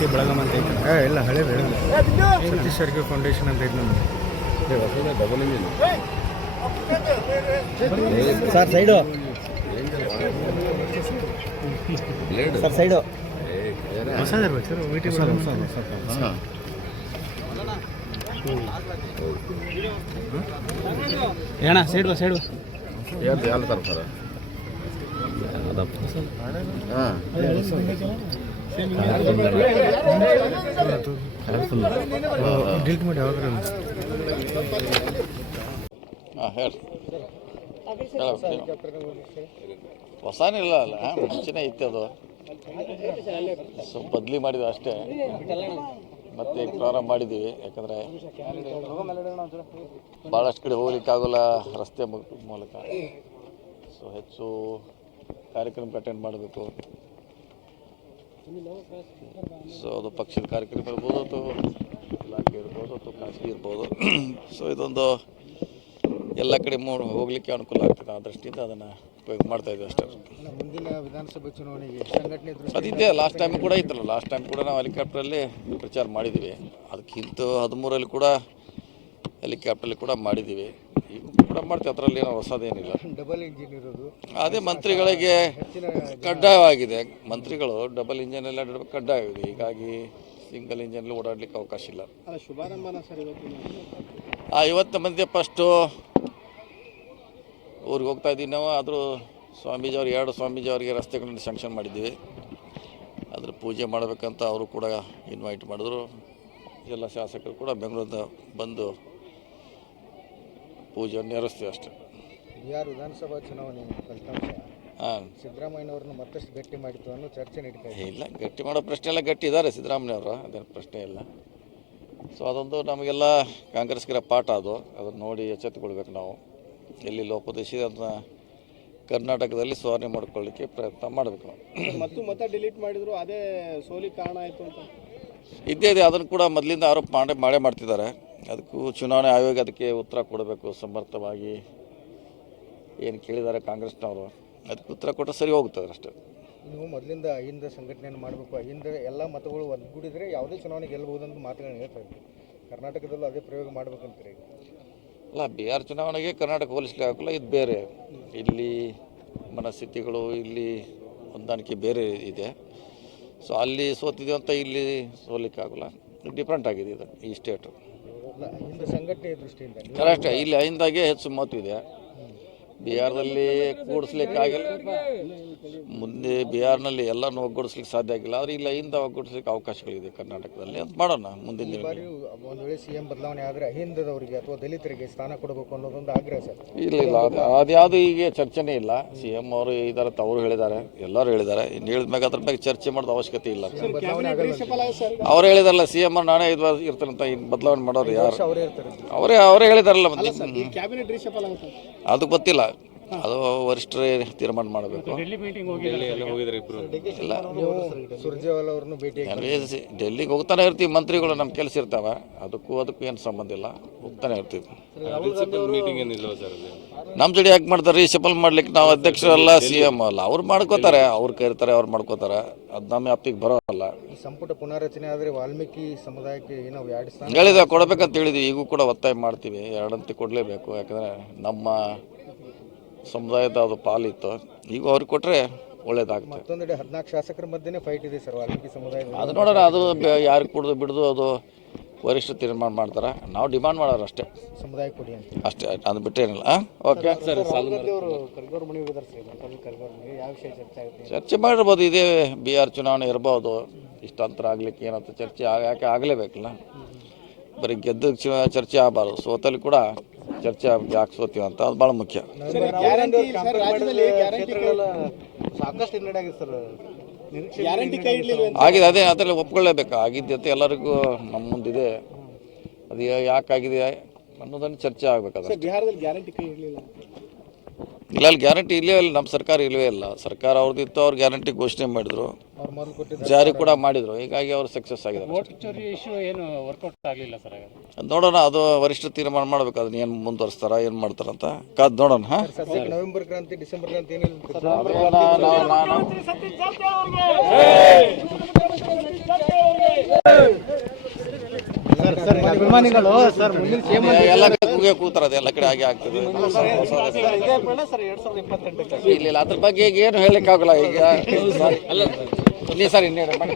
ಐತಿ ಬೆಳಗಾಂ ಅಂತ ಐತಿ. ಏ ಇಲ್ಲ ಹಳೆ ಬೇಡ ಸತೀಶ್ ಫೌಂಡೇಶನ್ ಅಂತ ಐತಿ ನಮ್ದು. Double engine sir side blade sir side ಹೊಸದ ಇರ್ಬೇಕು ಸರ್ ವಿ ಟಿ ಹಾಂ. ಏಣ ಸೈಡ್ ಬಾ ಸೈಡ್ ಬಾ. ಯಾರು ಯಾರು ತರ್ತಾರೆ? ಹಾಂ. ಡಿಲ್ಟ್ ಹೊಸನಿಲ್ಲ ಅಲ್ಲ ಮುಂಚೆನೇ ಇತ್ತು ಅದು ಸ್ವಲ್ಪ ಬದ್ಲಿ ಮಾಡಿದ್ವಿ ಅಷ್ಟೇ ಮತ್ತೆ ಪ್ರಾರಂಭ ಮಾಡಿದ್ದೀವಿ ಯಾಕಂದರೆ ಭಾಳಷ್ಟು ಕಡೆ ಹೋಗ್ಲಿಕ್ಕೆ ಆಗೋಲ್ಲ ರಸ್ತೆ ಮೂಲಕ ಸೊ ಹೆಚ್ಚು ಕಾರ್ಯಕ್ರಮಕ್ಕೆ ಅಟೆಂಡ್ ಮಾಡಬೇಕು ಸೊ ಅದು ಪಕ್ಷದ ಕಾರ್ಯಕ್ರಮ ಇರ್ಬೋದು ಅಥವಾ ಇಲಾಖೆ ಇರ್ಬೋದು ಅಥವಾ ಖಾಸಗಿ ಇರ್ಬೋದು. ಸೊ ಇದೊಂದು ಎಲ್ಲ ಕಡೆ ಮೂರು ಹೋಗಲಿಕ್ಕೆ ಅನುಕೂಲ ಆಗ್ತದೆ. ಆ ದೃಷ್ಟಿಯಿಂದ ಅದನ್ನು ಉಪಯೋಗ ಮಾಡ್ತಾ ಇದ್ದೀವಿ ಅಷ್ಟೇ. ಮುಂದಿನ ವಿಧಾನಸಭೆ ಚುನಾವಣೆಗೆ ಸಂಘಟನೆ ದೃಷ್ಟಿ ಅದಿದೆ ಲಾಸ್ಟ್ ಟೈಮ್ ಕೂಡ ಇತ್ತಲ್ಲ. ಲಾಸ್ಟ್ ಟೈಮ್ ಕೂಡ ನಾವು ಹೆಲಿಕಾಪ್ಟ್ರಲ್ಲಿ ಪ್ರಚಾರ ಮಾಡಿದ್ದೀವಿ ಅದಕ್ಕಿಂತ ಹದಿಮೂರಲ್ಲಿ ಕೂಡ ಹೆಲಿಕಾಪ್ಟ್ರಲ್ಲಿ ಕೂಡ ಮಾಡಿದ್ದೀವಿ ಕೂಡ ಮಾಡ್ತೀವಿ ಅದರಲ್ಲಿ ಏನೋ ಹೊಸದೇನಿಲ್ಲ. ಡಬಲ್ ಇಂಜಿನ್ ಇರೋದು. ಅದೇ ಮಂತ್ರಿಗಳಿಗೆ ಕಡ್ಡಾಯವಾಗಿದೆ. ಮಂತ್ರಿಗಳು ಡಬಲ್ ಇಂಜಿನ್ ಎಲ್ಲ ಕಡ್ಡಾಯವಾಗಿದೆ. ಹೀಗಾಗಿ ಸಿಂಗಲ್ ಇಂಜನ್ ಎಲ್ಲ ಓಡಾಡ್ಲಿಕ್ಕೆ ಅವಕಾಶ ಇಲ್ಲ. ಆ ಇವತ್ತು ಮಂದಿ ಫಸ್ಟು ಊರಿಗೆ ಹೋಗ್ತಾ ಇದ್ದೀವಿ ನಾವು. ಆದರೂ ಸ್ವಾಮೀಜಿ ಅವ್ರಿಗೆ ಎರಡು ಸ್ವಾಮೀಜಿ ಅವರಿಗೆ ರಸ್ತೆಗಳನ್ನು ಸ್ಯಾಂಕ್ಷನ್ ಮಾಡಿದ್ದೀವಿ. ಅದ್ರ ಪೂಜೆ ಮಾಡಬೇಕಂತ ಅವರು ಕೂಡ ಇನ್ವೈಟ್ ಮಾಡಿದ್ರು. ಎಲ್ಲ ಶಾಸಕರು ಕೂಡ ಬೆಂಗಳೂರಿಂದ ಬಂದು ಪೂಜೆಯನ್ನು ನೆರವೇರಿಸ್ತೀವಿ ಅಷ್ಟೇ. ಬಿಹಾರ್ ವಿಧಾನಸಭಾ ಚುನಾವಣೆ ಫಲಿತಾಂಶ? ಹಾಂ. ಸಿದ್ದರಾಮಯ್ಯನವ್ರನ್ನ ಮತ್ತಷ್ಟು ಗಟ್ಟಿ ಮಾಡಿತು ಅನ್ನೋ ಚರ್ಚೆ ನಡೀತಾ ಇದೆ. ಇಲ್ಲ ಗಟ್ಟಿ ಮಾಡೋ ಪ್ರಶ್ನೆ ಎಲ್ಲ ಗಟ್ಟಿ ಇದ್ದಾರೆ ಸಿದ್ದರಾಮಯ್ಯವರು ಅದೇನು ಪ್ರಶ್ನೆ ಇಲ್ಲ. ಸೊ ಅದೊಂದು ನಮಗೆಲ್ಲ ಕಾಂಗ್ರೆಸ್ಗಿರೋ ಪಾಠ ಅದು ಅದನ್ನು ನೋಡಿ ಎಚ್ಚೆತ್ತುಕೊಳ್ಬೇಕು ನಾವು. ಎಲ್ಲಿ ಲೋಪದೇಶ ಅದನ್ನ ಕರ್ನಾಟಕದಲ್ಲಿ ಸುಧಾರಣೆ ಮಾಡ್ಕೊಳ್ಳಿಕ್ಕೆ ಪ್ರಯತ್ನ ಮಾಡಬೇಕು ನಾವು. ಮತ್ತು ಮತ ಡಿಲೀಟ್ ಮಾಡಿದ್ರು ಅದೇ ಸೋಲಿಗೆ ಕಾರಣ ಆಯಿತು ಅಂತ. ಇದ್ದೇ ಇದೆ ಅದನ್ನು ಕೂಡ ಮೊದಲಿಂದ ಆರೋಪ ಮಾಡೇ ಮಾಡೇ ಮಾಡ್ತಿದ್ದಾರೆ. ಅದಕ್ಕೂ ಚುನಾವಣೆ ಆಯೋಗ ಅದಕ್ಕೆ ಉತ್ತರ ಕೊಡಬೇಕು ಸಮರ್ಥವಾಗಿ. ಏನು ಕೇಳಿದ್ದಾರೆ ಕಾಂಗ್ರೆಸ್ನವರು ಅದಕ್ಕೆ ಉತ್ತರ ಕೊಟ್ಟರೆ ಸರಿ ಹೋಗುತ್ತದೆ ಅಷ್ಟೇ. ನೀವು ಮೊದಲಿಂದ ಅಹಿಂದ ಸಂಘಟನೆಯನ್ನು ಮಾಡಬೇಕು ಅಹಿಂದ ಎಲ್ಲ ಮತಗಳು ಒಗ್ಗೂಡಿದರೆ ಯಾವುದೇ ಚುನಾವಣೆ ಗೆಲ್ಲಬಹುದು ಅಂತ ಮಾತುಗಳನ್ನ ಹೇಳ್ತಾ ಇದ್ದೀವಿ ಕರ್ನಾಟಕದಲ್ಲೂ ಅದೇ ಪ್ರಯೋಗ ಮಾಡಬೇಕು ಈಗ. ಅಲ್ಲ ಬಿಹಾರ್ ಚುನಾವಣೆಗೆ ಕರ್ನಾಟಕ ಹೋಲಿಸ್ಲಿಕ್ಕೆ ಹಾಕಲ್ಲ ಇದು ಬೇರೆ. ಇಲ್ಲಿ ಮನಸ್ಥಿತಿಗಳು ಇಲ್ಲಿ ಹೊಂದಾಣಿಕೆ ಬೇರೆ ಇದೆ. ಸೊ ಅಲ್ಲಿ ಸೋತಿದ್ದೀವಿ ಅಂತ ಇಲ್ಲಿ ಸೋಲಿಕ್ಕೆ ಆಗಲ್ಲ ಡಿಫ್ರೆಂಟ್ ಆಗಿದೆ ಇದು ಈ ಸ್ಟೇಟು ಕರೆಕ್ಟ್. ಇಲ್ಲಿ ಐಂದಾಗೆ ಹೆಚ್ಚು ಮಹತ್ವ ಇದೆ. ಬಿಹಾರದಲ್ಲಿ ಕೂಡಿಸ್ಲಿಕ್ಕೆ ಆಗಿಲ್ಲ ಮುಂದೆ ಬಿಹಾರ್ನಲ್ಲಿ ಎಲ್ಲನೂ ಒಗ್ಗೂಡಿಸ್ಲಿಕ್ಕೆ ಸಾಧ್ಯ ಆಗಿಲ್ಲ. ಆದರೆ ಇಲ್ಲ ಐಂದ ಒಗ್ಗೂಡಿಸ್ಲಿಕ್ಕೆ ಅವಕಾಶಗಳಿದೆ ಕರ್ನಾಟಕದಲ್ಲಿ. ಅಂತ ಮಾಡೋಣ ಮುಂದಿನ ಒಂದು ವೇಳೆ ಸಿ ಎಂ ಬದಲಾವಣೆ ಆದರೆ ಅಹಿಂದದವರಿಗೆ ಅಥವಾ ದಲಿತರಿಗೆ ಸ್ಥಾನ ಕೊಡಬೇಕು ಅನ್ನೋದೊಂದು ಆಗ್ರಹ ಸರ್. ಇಲ್ಲ ಇಲ್ಲ. ಅದು ಅದ್ಯಾವುದು ಈಗ ಚರ್ಚೆನೇ ಇಲ್ಲ. ಸಿ ಎಂ ಅವರು ಈ ಅಂತ ಅವರು ಹೇಳಿದ್ದಾರೆ. ಎಲ್ಲರೂ ಹೇಳಿದ್ದಾರೆ. ಇನ್ನು ಹೇಳಿದ ಮ್ಯಾಗ ಅದ್ರ ಮೇಲೆ ಚರ್ಚೆ ಮಾಡೋದು ಅವಶ್ಯಕತೆ ಇಲ್ಲ. ಅವ್ರು ಹೇಳಿದಾರಲ್ಲ ಸಿ ಎಂ ನಾನೇ ಇದು ಇರ್ತಾರಂತ ಇನ್ನು ಬದಲಾವಣೆ ಮಾಡೋರು ಯಾರು? ಅವರೇ ಅವರೇ ಅವರೇ ಹೇಳಿದಾರಲ್ಲ ಮತ್ತೆ. ಅದು ಗೊತ್ತಿಲ್ಲ. ಅದು ವರಿಷ್ಠರೇ ತೀರ್ಮಾನ ಮಾಡಬೇಕು. ಇಲ್ಲ. ಸುರ್ಜೇವಾಲಾ ಅವ್ರನ್ನು ಭೇಟಿ ಡೆಲ್ಲಿಗೆ ಹೋಗ್ತಾನೆ ಇರ್ತೀವಿ ಮಂತ್ರಿಗಳು ನಮ್ಮ ಕೆಲಸ ಇರ್ತಾವೆ. ಅದಕ್ಕೂ ಅದಕ್ಕೂ ಏನು ಸಂಬಂಧ ಇಲ್ಲ. ಹೋಗ್ತಾನೆ ಇರ್ತೀವಿ. ನಮ್ಮ ಜೊಡಿ ಯಾಕೆ ಮಾಡ್ತಾರೆ? ಸಫಲ್ ಮಾಡ್ಲಿಕ್ಕೆ ನಾವು ಅಧ್ಯಕ್ಷರಲ್ಲ ಸಿ ಎಂ ಅಲ್ಲ. ಅವ್ರು ಮಾಡ್ಕೋತಾರೆ ಅವ್ರು ಕರಿತಾರೆ ಅವ್ರು ಮಾಡ್ಕೋತಾರೆ. ಅದು ನಮ್ಮ ವ್ಯಾಪ್ತಿಗೆ ಬರೋಲ್ಲ ಈ ಸಂಪುಟ ಪುನಾರಚನೆ ಆದರೆ ವಾಲ್ಮೀಕಿ ಸಮುದಾಯಕ್ಕೆ ಏನೋ ಹೇಳಿದ ಕೊಡಬೇಕಂತ ಹೇಳಿದ್ವಿ. ಈಗೂ ಕೂಡ ಒತ್ತಾಯ ಮಾಡ್ತೀವಿ. ಎರಡಂತೆ ಕೊಡಲೇಬೇಕು. ಯಾಕಂದರೆ ನಮ್ಮ ಸಮುದಾಯದ ಅದು ಪಾಲಿತ್ತು. ಈಗ ಅವ್ರಿಗೆ ಕೊಟ್ಟರೆ ಒಳ್ಳೇದಾಗ್ತದೆ ಮತ್ತೊಂದೆಡೆ ಹದಿನಾಲ್ಕು ಶಾಸಕರ ಮಧ್ಯೆನೇ ಫೈಟ್ ಇದೆ ಸರ್ ವಾಲ್ಮೀಕಿ ಸಮುದಾಯ ಅದು ನೋಡೋಣ ಅದು ಯಾರು ಕುಡ್ದು ಬಿಡ್ದು ಅದು ವರಿಷ್ಠ ತೀರ್ಮಾನ ಮಾಡ್ತಾರೆ. ನಾವು ಡಿಮಾಂಡ್ ಮಾಡೋರು ಅಷ್ಟೇ. ಸಮುದಾಯ ಕೊಡಿ ಅಂತ. ಅಷ್ಟೇ ಅದು ಬಿಟ್ಟೇನಿಲ್ಲ ಓಕೆ. ಸರ್ ಚರ್ಚೆ ಮಾಡಿರ್ಬೋದು ಇದೇ ಬಿ ಆರ್ ಚುನಾವಣೆ ಇರ್ಬೋದು. ಇಷ್ಟಂತರ ಆಗ್ಲಿಕ್ಕೆ ಏನಂತ ಚರ್ಚೆ ಯಾಕೆ ಆಗಲೇಬೇಕಲ್ಲ? ಬರೀ ಗೆದ್ದ ಚರ್ಚೆ ಆಗಬಾರ್ದು. ಸೋತಲ್ಲಿ ಕೂಡ ಚರ್ಚೆ ಹಾಕ್ಸ್ಕೋತೀವಿ ಅಂತ ಅದು ಭಾಳ ಮುಖ್ಯ. ಸಾಕಷ್ಟು ಆಗಿದೆ ಸರ್. ಗ್ಯಾರಂಟಿ ಕೈ ಇಡ್ಲಿಲ್ಲ ಆಗಿದೆ ಅದೇ ಅದರಲ್ಲಿ ಒಪ್ಕೊಳ್ಳೇಬೇಕು. ಆಗಿದ್ದಂತೆ ಎಲ್ಲರಿಗೂ ನಮ್ಮ ಮುಂದಿದೆ. ಅದು ಯಾಕೆ ಯಾಕಾಗಿದೆ ಅನ್ನೋದನ್ನು ಚರ್ಚೆ ಆಗ್ಬೇಕು ಬಿಹಾರದಲ್ಲಿ ಗ್ಯಾರಂಟಿ ಕೈ ಇಡ್ಲಿಲ್ಲ ಇಲ್ಲ ಅಲ್ಲಿ ಗ್ಯಾರಂಟಿ ಇಲ್ಲೇ ಇಲ್ಲ ನಮ್ಮ ಸರ್ಕಾರ ಇಲ್ಲವೇ ಇಲ್ಲ. ಸರ್ಕಾರ ಅವ್ರದ್ದಿತ್ತು ಅವ್ರು ಗ್ಯಾರಂಟಿ ಘೋಷಣೆ ಮಾಡಿದ್ರು. ಅವ್ರು ಮೊದಲು ಕೊಟ್ಟಿದ್ದ ಜಾರಿ ಕೂಡ ಮಾಡಿದ್ರು. ಹೀಗಾಗಿ ಅವರು ಸಕ್ಸಸ್ ಆಗಿದ್ದಾರೆ. ವೋಟ್ ಚೋರಿ ಇಶ್ಯೂ ಏನು ವರ್ಕೌಟ್ ಆಗಲಿಲ್ಲ ಸರ್ ಅದ್ ನೋಡೋಣ ಅದು ವರಿಷ್ಠ ತೀರ್ಮಾನ ಮಾಡ್ಬೇಕು. ಅದನ್ನ ಏನು ಮುಂದುವರಿಸ್ತಾರ ಏನು ಮಾಡ್ತಾರಂತ ಕಾದ್ ನೋಡೋಣ ಹಾಂ? ನವೆಂಬರ್ ಕ್ರಾಂತಿ ಡಿಸೆಂಬರ್ ಕ್ರಾಂತಿ ಏನಿಲ್ಲ ಅಭಿಮಾನಿಗಳು ಸರ್ ಎಲ್ಲ ಕೂಗೆ ಎಲ್ಲ ಕಡೆ ಹಾಗೆ ಆಗ್ತದೆ. ಇಲ್ಲ ಇಲ್ಲ ಅದ್ರ ಬಗ್ಗೆ ಈಗ ಏನು ಹೇಳಲಿಕ್ಕೆ ಆಗೋಲ್ಲ ಈಗ. ಸರ್. ಇನ್ನೇನು ಸರ್.